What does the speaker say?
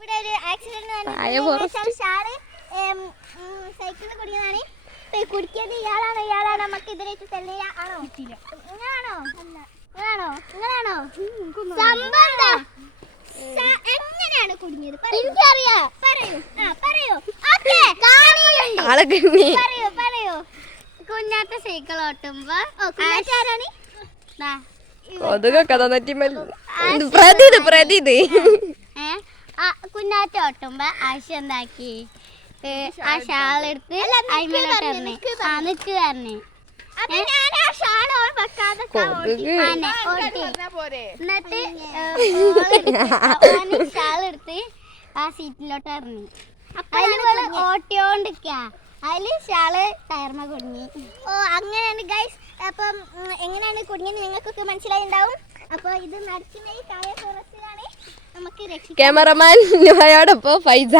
ഇവിടെ ഒരു ആക്സിഡന്റ് സൈക്കിളിൽ കുടിക്കുന്നതാണ്. കുടിക്കിയത് ഇയാളാണോ നമുക്ക് ഇതിലേക്ക് തെളിയ ആണോ? നിങ്ങളാണോ? നിങ്ങളാണോ? സംഭവം എങ്ങനെയാണ് കുടുങ്ങിയത്? എനിക്കറിയാം. പറയൂ. പറയൂ. കുഞ്ഞാത്ത സൈക്കിൾ ഓട്ടുമ്പോ കുഞ്ഞാറ്റ ഓട്ടുമ്പോ ആശ എന്താക്കി ആ ഷാളെടുത്ത് നിക്ക് തരണേ. എന്നിട്ട് ഷാളെടുത്ത് ആ സീറ്റിലോട്ട് ഇറങ്ങി. അതില് ഓട്ടിയോണ്ടിക്ക അതില് ഷാള് ടയർമ കുടുങ്ങി. ഓ അങ്ങനെയാണ് ഗൈസ്. അപ്പം എങ്ങനെയാണ് കുടുങ്ങിയെന്ന് നിങ്ങൾക്കൊക്കെ മനസ്സിലായിണ്ടാവും. അപ്പൊ ഇത് നടക്കുന്ന ഈ കായ കുറച്ചാണ് നമുക്ക് ക്യാമറമാൻ ഫൈസ.